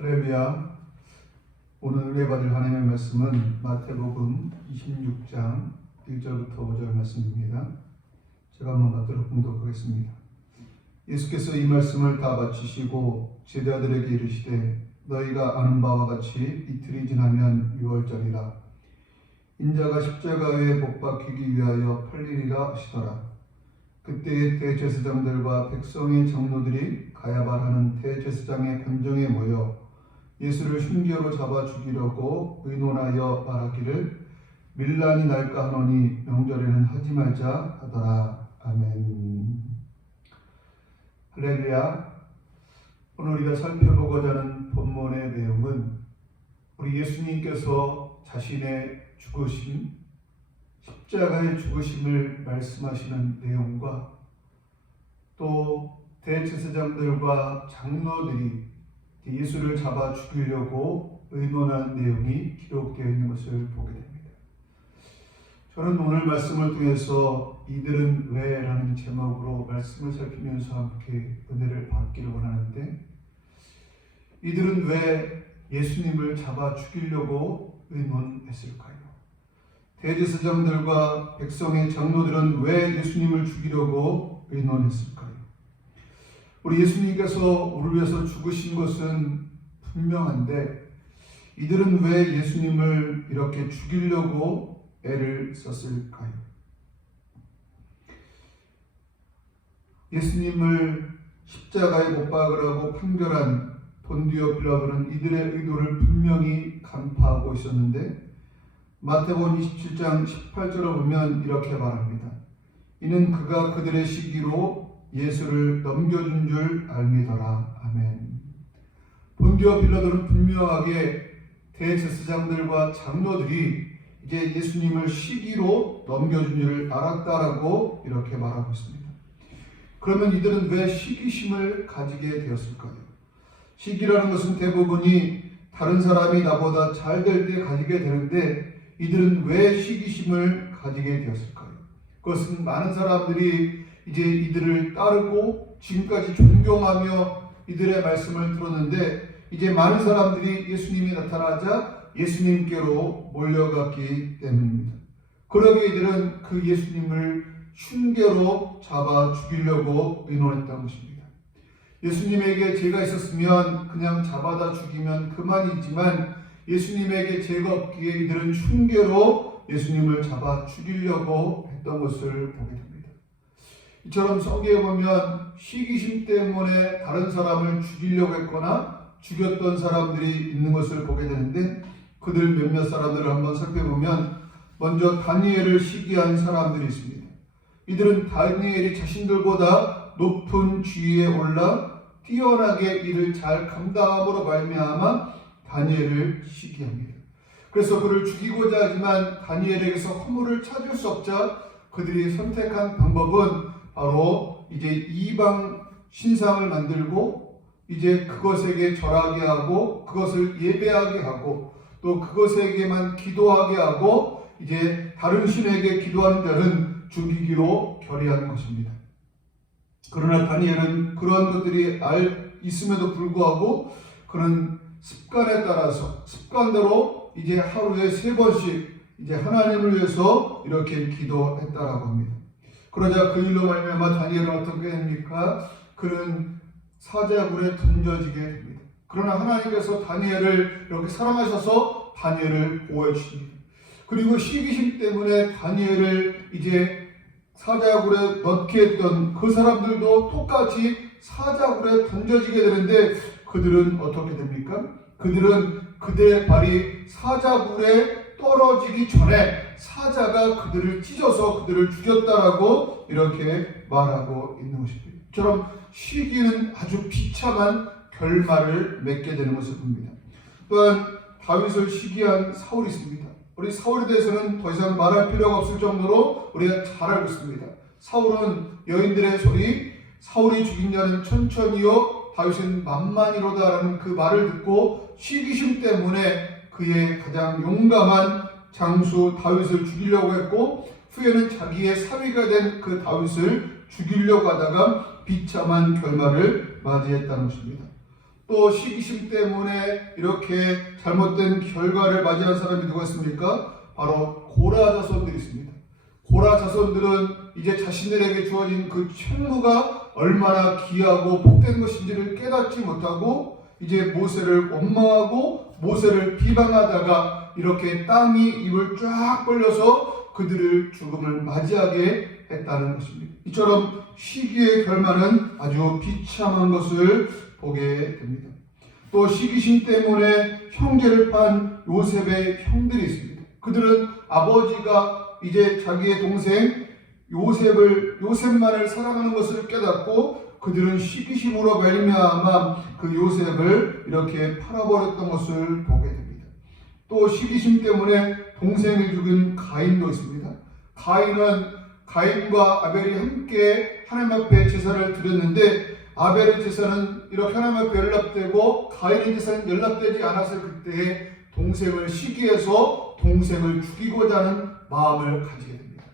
할렐루야. 오늘 은혜 받을 하나님의 말씀은 마태복음 26장 1절부터 5절 말씀입니다. 제가 한번 받도록 봉독하겠습니다. 예수께서 이 말씀을 다 마치시고 제자들에게 이르시되 너희가 아는 바와 같이 이틀이 지나면 유월절이라 인자가 십자가에 못 박히기 위하여 팔리리라 하시더라. 그때의 대제사장들과 백성의 장로들이 가야바 하는 대제사장의 관정에 모여 예수를 흉계로 잡아 죽이려고 의논하여 말하기를 밀란이 날까 하노니 명절에는 하지 말자 하더라. 아멘. 할렐루야. 오늘 우리가 살펴보고자 하는 본문의 내용은 우리 예수님께서 자신의 죽으심, 십자가의 죽으심을 말씀하시는 내용과 또 대제사장들과 장로들이 예수를 잡아 죽이려고 의논한 내용이 기록되어 있는 것을 보게 됩니다. 저는 오늘 말씀을 통해서 이들은 왜? 라는 제목으로 말씀을 살피면서 함께 은혜를 받기를 원하는데, 이들은 왜 예수님을 잡아 죽이려고 의논했을까요? 대제사장들과 백성의 장로들은 왜 예수님을 죽이려고 의논했을까요? 우리 예수님께서 우리를 위해서 죽으신 것은 분명한데 이들은 왜 예수님을 이렇게 죽이려고 애를 썼을까요? 예수님을 십자가에 못 박으라고 판결한 본디오 빌라도는 이들의 의도를 분명히 간파하고 있었는데 마태복음 27장 18절을 보면 이렇게 말합니다. 이는 그가 그들의 시기로 예수를 넘겨준 줄 알미더라. 아멘. 본디오 빌라도는 분명하게 대제사장들과 장로들이 이제 예수님을 시기로 넘겨준 줄 알았다라고 이렇게 말하고 있습니다. 그러면 이들은 왜 시기심을 가지게 되었을까요? 시기라는 것은 대부분이 다른 사람이 나보다 잘 될 때 가지게 되는데 이들은 왜 시기심을 가지게 되었을까요? 그것은 많은 사람들이 이제 이들을 따르고 지금까지 존경하며 이들의 말씀을 들었는데 이제 많은 사람들이 예수님이 나타나자 예수님께로 몰려갔기 때문입니다. 그러게 이들은 그 예수님을 흉계로 잡아 죽이려고 의논했던 것입니다. 예수님에게 죄가 있었으면 그냥 잡아다 죽이면 그만이지만 예수님에게 죄가 없기에 이들은 흉계로 예수님을 잡아 죽이려고 했던 것을 보게 됩니다. 이처럼 성경에 보면 시기심 때문에 다른 사람을 죽이려고 했거나 죽였던 사람들이 있는 것을 보게 되는데 그들 몇몇 사람들을 한번 살펴보면 먼저 다니엘을 시기한 사람들이 있습니다. 이들은 다니엘이 자신들보다 높은 지위에 올라 뛰어나게 일을 잘 감당함으로 말미암아 다니엘을 시기합니다. 그래서 그를 죽이고자 하지만 다니엘에게서 허물을 찾을 수 없자 그들이 선택한 방법은 바로 이제 이방 신상을 만들고 이제 그것에게 절하게 하고 그것을 예배하게 하고 또 그것에게만 기도하게 하고 이제 다른 신에게 기도하는 자는 죽이기로 결의하는 것입니다. 그러나 다니엘은 그러한 것들이 있음에도 불구하고 그런 습관에 따라서 습관대로 이제 하루에 3번씩 이제 하나님을 위해서 이렇게 기도했다라고 합니다. 그러자 그 일로 말미암아 다니엘은 어떻게 됩니까? 그는 사자굴에 던져지게 됩니다. 그러나 하나님께서 다니엘을 이렇게 사랑하셔서 다니엘을 보호해 주십니다. 그리고 시기심 때문에 다니엘을 이제 사자굴에 넣게 했던 그 사람들도 똑같이 사자굴에 던져지게 되는데 그들은 어떻게 됩니까? 그들은 그들의 발이 사자굴에 떨어지기 전에 사자가 그들을 찢어서 그들을 죽였다라고 이렇게 말하고 있는 것입니다. 이처럼 시기는 아주 비참한 결말을 맺게 되는 것을 봅니다. 또한 다윗을 시기한 사울이 있습니다. 우리 사울에 대해서는 더 이상 말할 필요가 없을 정도로 우리가 잘 알고 있습니다. 사울은 여인들의 소리, 사울이 죽인 자는 천천히요 다윗은 만만이로다라는 그 말을 듣고 시기심 때문에 그의 가장 용감한 장수 다윗을 죽이려고 했고 후에는 자기의 사위가 된 그 다윗을 죽이려고 하다가 비참한 결말을 맞이했다는 것입니다. 또 시기심 때문에 이렇게 잘못된 결과를 맞이한 사람이 누가 있습니까? 바로 고라 자손들이 있습니다. 고라 자손들은 이제 자신들에게 주어진 그 책무가 얼마나 귀하고 복된 것인지를 깨닫지 못하고 이제 모세를 원망하고 모세를 비방하다가 이렇게 땅이 입을 쫙 벌려서 그들을 죽음을 맞이하게 했다는 것입니다. 이처럼 시기의 결말은 아주 비참한 것을 보게 됩니다. 또 시기심 때문에 형제를 판 요셉의 형들이 있습니다. 그들은 아버지가 이제 자기의 동생 요셉만을 사랑하는 것을 깨닫고 그들은 시기심으로 말미암아 그 요셉을 이렇게 팔아버렸던 것을 보게 됩니다. 또 시기심 때문에 동생을 죽인 가인도 있습니다. 가인과 아벨이 함께 하나님 앞에 제사를 드렸는데 아벨의 제사는 이렇게 하나님 앞에 연락되고 가인의 제사는 연락되지 않았을 그때에 동생을 시기해서 동생을 죽이고자 하는 마음을 가지게 됩니다.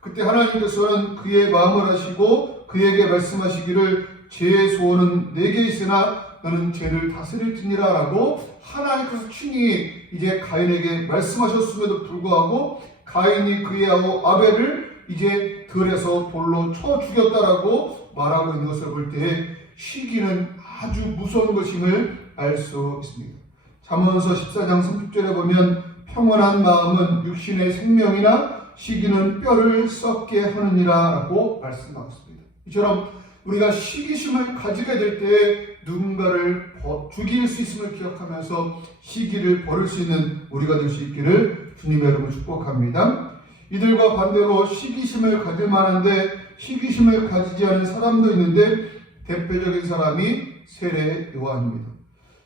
그때 하나님께서는 그의 마음을 아시고 그에게 말씀하시기를 죄의 소원은 내게 있으나 너는 죄를 다스릴지니라 라고 하나님께서 친히 이제 가인에게 말씀하셨음에도 불구하고 가인이 그의 아우 아벨을 이제 들에서 돌로 쳐 죽였다라고 말하고 있는 것을 볼 때 시기는 아주 무서운 것임을 알 수 있습니다. 잠언서 14장 30절에 보면 평온한 마음은 육신의 생명이나 시기는 뼈를 썩게 하느니라 라고 말씀하고 있습니다. 이처럼 우리가 시기심을 가지게 될 때 누군가를 죽일 수 있음을 기억하면서 시기를 버릴 수 있는 우리가 될 수 있기를 주님의 이름으로 축복합니다. 이들과 반대로 시기심을 가질 만한데 시기심을 가지지 않은 사람도 있는데 대표적인 사람이 세례 요한입니다.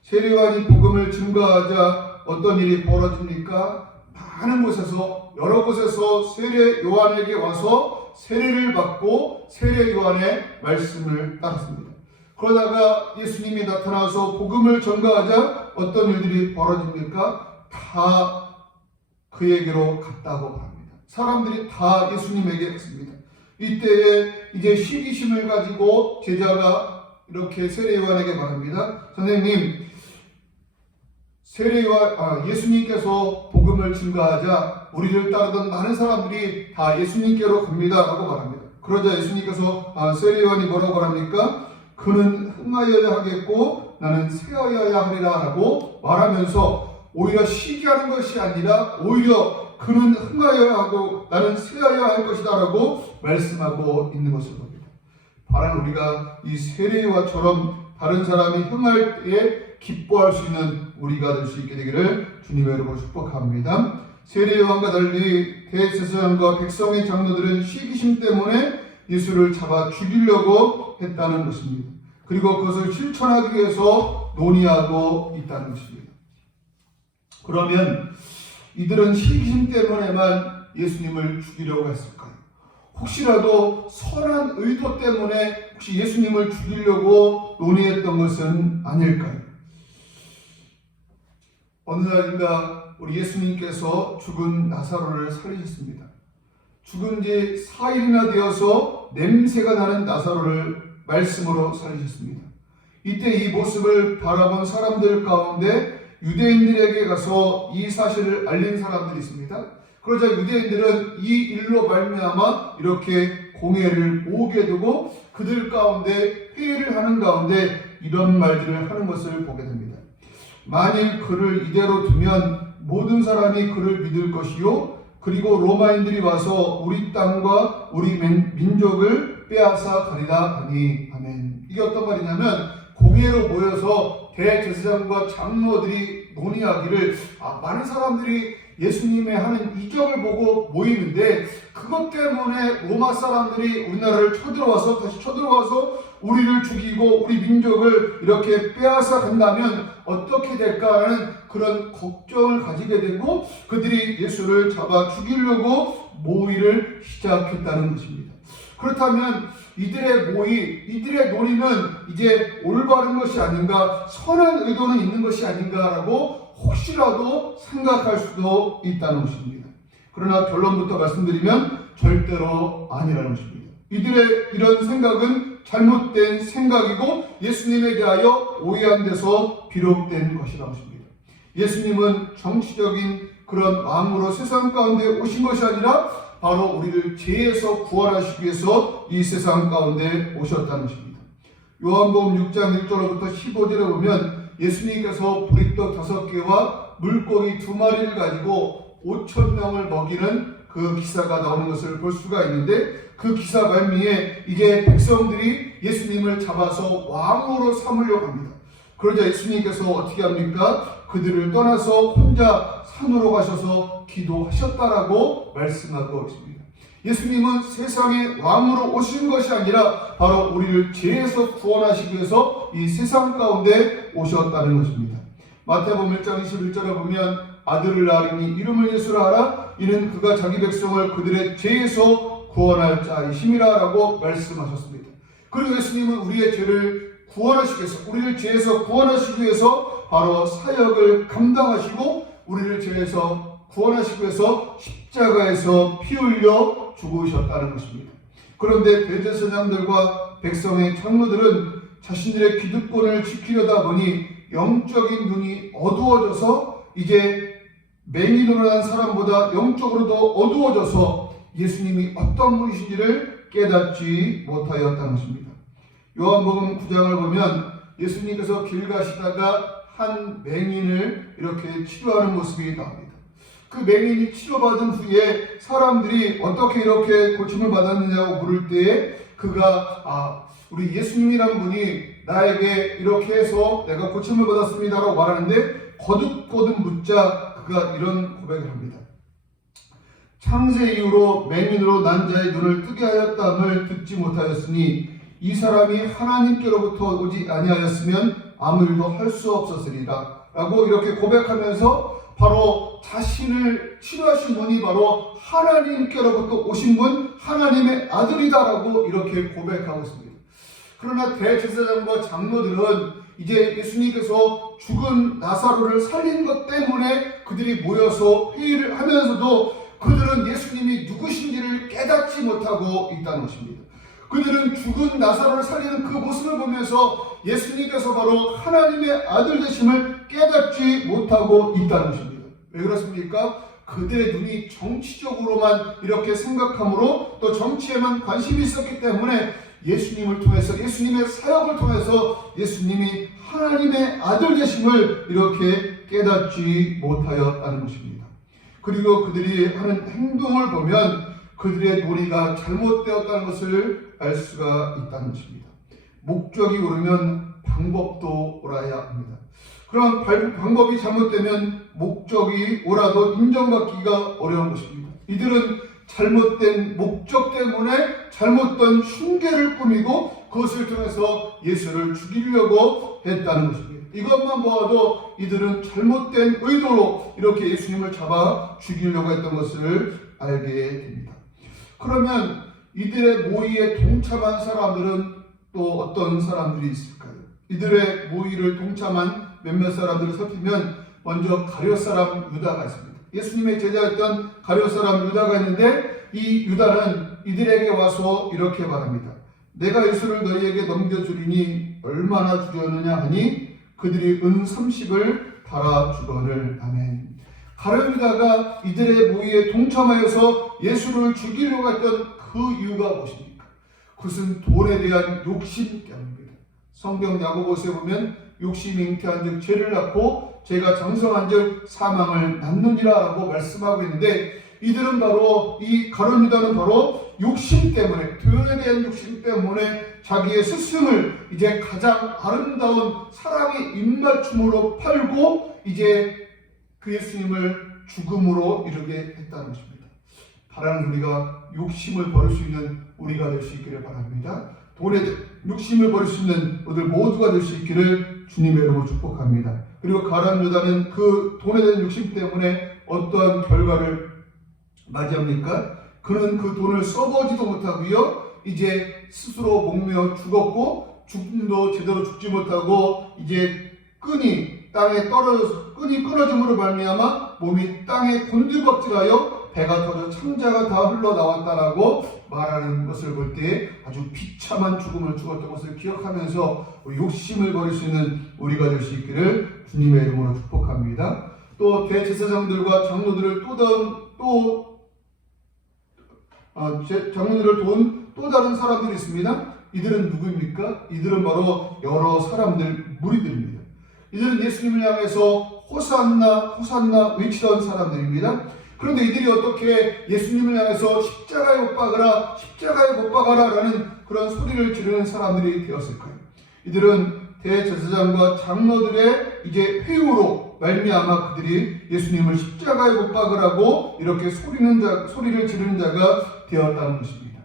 세례 요한이 복음을 증거하자 어떤 일이 벌어집니까? 많은 곳에서 여러 곳에서 세례 요한에게 와서 세례를 받고 세례 요한의 말씀을 따랐습니다. 그러다가 예수님이 나타나서 복음을 전가하자 어떤 일들이 벌어집니까? 다 그에게로 갔다고 합니다. 사람들이 다 예수님에게 갔습니다. 이때에 이제 시기심을 가지고 제자가 이렇게 세례 요한에게 말합니다. 선생님, 예수님께서 복음을 증거하자 우리를 따르던 많은 사람들이 다 예수님께로 갑니다 라고 말합니다. 그러자 예수님께서 세례 요한이 뭐라고 말합니까? 그는 흥하여야 하겠고 나는 쇠하여야 하리라 라고 말하면서 오히려 시기하는 것이 아니라 오히려 그는 흥하여야 하고 나는 쇠하여야 할 것이다 라고 말씀하고 있는 것을 봅니다. 바로 우리가 이 세례 요한처럼 다른 사람이 흥할 때에 기뻐할 수 있는 우리가 될 수 있게 되기를 주님의 이름으로 축복합니다. 세례 요한과 달리 대제사장과 백성의 장로들은 시기심 때문에 예수를 잡아 죽이려고 했다는 것입니다. 그리고 그것을 실천하기 위해서 논의하고 있다는 것입니다. 그러면 이들은 시기심 때문에만 예수님을 죽이려고 했을까요? 혹시라도 선한 의도 때문에 혹시 예수님을 죽이려고 논의했던 것은 아닐까요? 어느 날인가 우리 예수님께서 죽은 나사로를 살리셨습니다. 죽은 지 4일이나 되어서 냄새가 나는 나사로를 말씀으로 살리셨습니다. 이때 이 모습을 바라본 사람들 가운데 유대인들에게 가서 이 사실을 알린 사람들이 있습니다. 그러자 유대인들은 이 일로 말미암아 이렇게 공회를 모으게 되고 그들 가운데 회의를 하는 가운데 이런 말들을 하는 것을 보게 됩니다. 만일 그를 이대로 두면 모든 사람이 그를 믿을 것이요 그리고 로마인들이 와서 우리 땅과 우리 민족을 빼앗아 가리라 하니 아멘. 이게 어떤 말이냐면 공회로 모여서 대제사장과 장로들이 논의하기를 많은 사람들이 예수님의 하는 이적을 보고 모이는데 그것 때문에 로마 사람들이 우리나라를 다시 쳐들어와서 우리를 죽이고 우리 민족을 이렇게 빼앗아 간다면 어떻게 될까라는 그런 걱정을 가지게 되고 그들이 예수를 잡아 죽이려고 모의를 시작했다는 것입니다. 그렇다면 이들의 이들의 논의는 이제 올바른 것이 아닌가, 선한 의도는 있는 것이 아닌가라고 혹시라도 생각할 수도 있다는 것입니다. 그러나 결론부터 말씀드리면 절대로 아니라는 것입니다. 이들의 이런 생각은 잘못된 생각이고 예수님에 대하여 오해한 데서 비롯된 것이라고 하십니다. 예수님은 정치적인 그런 마음으로 세상 가운데 오신 것이 아니라 바로 우리를 죄에서 구원하시기 위해서 이 세상 가운데 오셨다는 것입니다. 요한복음 6장 1절부터 15절에 보면 예수님께서 보리떡 5개와 물고기 2마리를 가지고 5,000명을 먹이는 그 기사가 나오는 것을 볼 수가 있는데, 그 기사 말미에 이제 백성들이 예수님을 잡아서 왕으로 삼으려고 합니다. 그러자 예수님께서 어떻게 합니까? 그들을 떠나서 혼자 산으로 가셔서 기도하셨다라고 말씀하고 있습니다. 예수님은 세상의 왕으로 오신 것이 아니라 바로 우리를 죄에서 구원하시기 위해서 이 세상 가운데 오셨다는 것입니다. 마태복음 1장 21절에 보면 아들을 낳으리니 이름을 예수라 하라. 이는 그가 자기 백성을 그들의 죄에서 구원할 자이심이라 라고 말씀하셨습니다. 그리고 예수님은 우리의 죄를 구원하시기 위해서, 우리를 죄에서 구원하시기 위해서 바로 사역을 감당하시고 우리를 죄에서 구원하시기 위해서 십자가에서 피 흘려 죽으셨다는 것입니다. 그런데 대제사장들과 백성의 장로들은 자신들의 기득권을 지키려다 보니 영적인 눈이 어두워져서 이제 맹인으로 난 사람보다 영적으로도 어두워져서 예수님이 어떤 분이신지를 깨닫지 못하였다는 것입니다. 요한복음 9장을 보면 예수님께서 길 가시다가 한 맹인을 이렇게 치료하는 모습이 나옵니다. 그 맹인이 치료받은 후에 사람들이 어떻게 이렇게 고침을 받았느냐고 물을 때에 그가 우리 예수님이란 분이 나에게 이렇게 해서 내가 고침을 받았습니다라고 말하는데, 거듭거듭 묻자 그가 이런 고백을 합니다. 창세 이후로 맹인으로 난 자의 눈을 뜨게 하였다함을 듣지 못하였으니 이 사람이 하나님께로부터 오지 아니하였으면 아무 일도 할 수 없었으리라 라고 이렇게 고백하면서 바로 자신을 치료하신 분이 바로 하나님께로부터 오신 분, 하나님의 아들이다라고 이렇게 고백하고 있습니다. 그러나 대제사장과 장로들은 이제 예수님께서 죽은 나사로를 살린 것 때문에 그들이 모여서 회의를 하면서도 그들은 예수님이 누구신지를 깨닫지 못하고 있다는 것입니다. 그들은 죽은 나사로를 살리는 그 모습을 보면서 예수님께서 바로 하나님의 아들 되심을 깨닫지 못하고 있다는 것입니다. 왜 그렇습니까? 그들의 눈이 정치적으로만 이렇게 생각함으로 또 정치에만 관심이 있었기 때문에 예수님을 통해서, 예수님의 사역을 통해서 예수님이 하나님의 아들 되심을 이렇게 깨닫지 못하였다는 것입니다. 그리고 그들이 하는 행동을 보면 그들의 논의가 잘못되었다는 것을 알 수가 있다는 것입니다. 목적이 옳으면 방법도 옳아야 합니다. 그런 방법이 잘못되면 목적이 옳아도 인정받기가 어려운 것입니다. 이들은 잘못된 목적 때문에 잘못된 흉계를 꾸미고 그것을 통해서 예수를 죽이려고 했다는 것입니다. 이것만 보아도 이들은 잘못된 의도로 이렇게 예수님을 잡아 죽이려고 했던 것을 알게 됩니다. 그러면 이들의 모의에 동참한 사람들은 또 어떤 사람들이 있을까요? 이들의 모의를 동참한 몇몇 사람들을 살피면 먼저 가룟 사람 유다가 있습니다. 예수님의 제자였던 가룟 사람 유다가 있는데 이 유다는 이들에게 와서 이렇게 말합니다. 내가 예수를 너희에게 넘겨주리니 얼마나 주려느냐 하니 그들이 은 30을 달아 주거늘. 아멘. 가룟 유다가 이들의 모의에 동참하여서 예수를 죽이려고 했던 그 이유가 무엇입니까? 그것은 돈에 대한 욕심 때문입니다. 성경 야고보서에 보면 욕심이 잉태한 즉 죄를 낳고 죄가 장성한 즉 사망을 낳느니라 라고 말씀하고 있는데, 이들은 바로 이 가룟 유다는 바로 욕심 때문에, 돈에 대한 욕심 때문에 자기의 스승을 이제 가장 아름다운 사랑의 입맞춤으로 팔고 이제 그 예수님을 죽음으로 이르게 했다는 것입니다. 바라는 우리가 욕심을 버릴 수 있는 우리가 될 수 있기를 바랍니다. 돈에 욕심을 버릴 수 있는 우리들 모두가 될 수 있기를 주님의 이름으로 축복합니다. 그리고 가룟 유다는 그 돈에 대한 욕심 때문에 어떠한 결과를 맞이합니까? 그는 그 돈을 써보지도 못하고요, 이제 스스로 목매어 죽었고, 죽음도 제대로 죽지 못하고 이제 끈이 땅에 떨어져서 끈이 끊어짐으로 말미암아 몸이 땅에 곤두박질하여 배가 터져 창자가 다 흘러나왔다라고 말하는 것을 볼 때 아주 비참한 죽음을 죽었던 것을 기억하면서 욕심을 버릴 수 있는 우리가 될 수 있기를 주님의 이름으로 축복합니다. 또 대제사장들과 장로들을 장로들을 도운 또 다른 사람들이 있습니다. 이들은 누구입니까? 이들은 바로 여러 사람들, 무리들입니다. 이들은 예수님을 향해서 호산나 호산나 외치던 사람들입니다. 그런데 이들이 어떻게 예수님을 향해서 십자가에 못 박아라, 십자가에 못 박아라 라는 그런 소리를 지르는 사람들이 되었을까요? 이들은 대제사장과 장로들의 이제 회유로 말미암아 그들이 예수님을 십자가에 못 박으라고 이렇게 소리를 지르는 자가 되었다는 것입니다.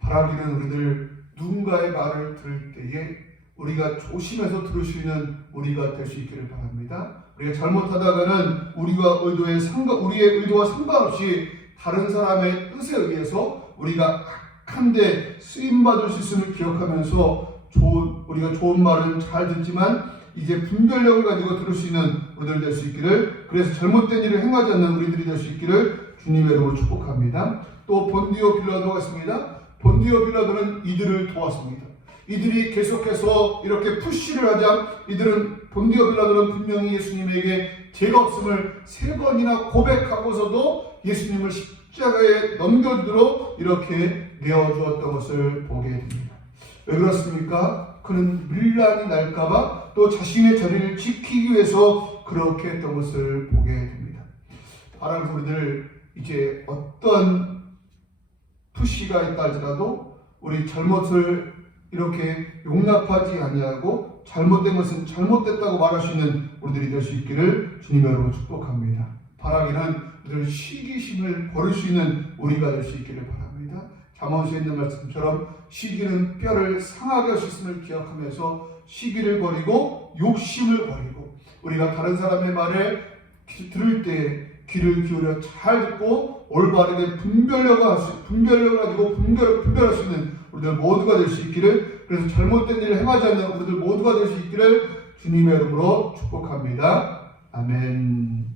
바라기는 우리들 누군가의 말을 들을 때에 우리가 조심해서 들을 수 있는 우리가 될 수 있기를 바랍니다. 우리가 잘못하다가는 우리의 의도와 상관없이 다른 사람의 뜻에 의해서 우리가 악한데 쓰임받을 수 있음을 기억하면서 우리가 좋은 말은 잘 듣지만 이제 분별력을 가지고 들을 수 있는 우리들 될 수 있기를, 그래서 잘못된 일을 행하지 않는 우리들이 될 수 있기를 주님의 이름으로 축복합니다. 또 본디오 빌라도가 있습니다. 본디오 빌라도는 이들을 도왔습니다. 이들이 계속해서 이렇게 푸시를 하자 본디오 빌라도는 분명히 예수님에게 죄가 없음을 3번이나 고백하고서도 예수님을 십자가에 넘겨주도록 이렇게 내어주었던 것을 보게 됩니다. 왜 그렇습니까? 그는 밀란이 날까봐 또 자신의 자리를 지키기 위해서 그렇게 했던 것을 보게 됩니다. 바라는 우리들 이제 어떤 푸시가 있다 할지라도 우리 잘못을 이렇게 용납하지 아니하고 잘못된 것은 잘못됐다고 말할 수 있는 우리들이 될 수 있기를 주님의 이름으로 축복합니다. 바라기는 우리들 시기심을 버릴 수 있는 우리가 될 수 있기를 바랍니다. 잠언서에 있는 말씀처럼 시기는 뼈를 상하게 할 수 있음을 기억하면서 시기를 버리고 욕심을 버리고 우리가 다른 사람의 말을 들을 때 귀를 기울여 잘 듣고 올바르게 분별력을 가지고 분별할 수 있는 우리들 모두가 될 수 있기를, 그래서 잘못된 일을 행하지 않는 우리들 모두가 될 수 있기를 주님의 이름으로 축복합니다. 아멘.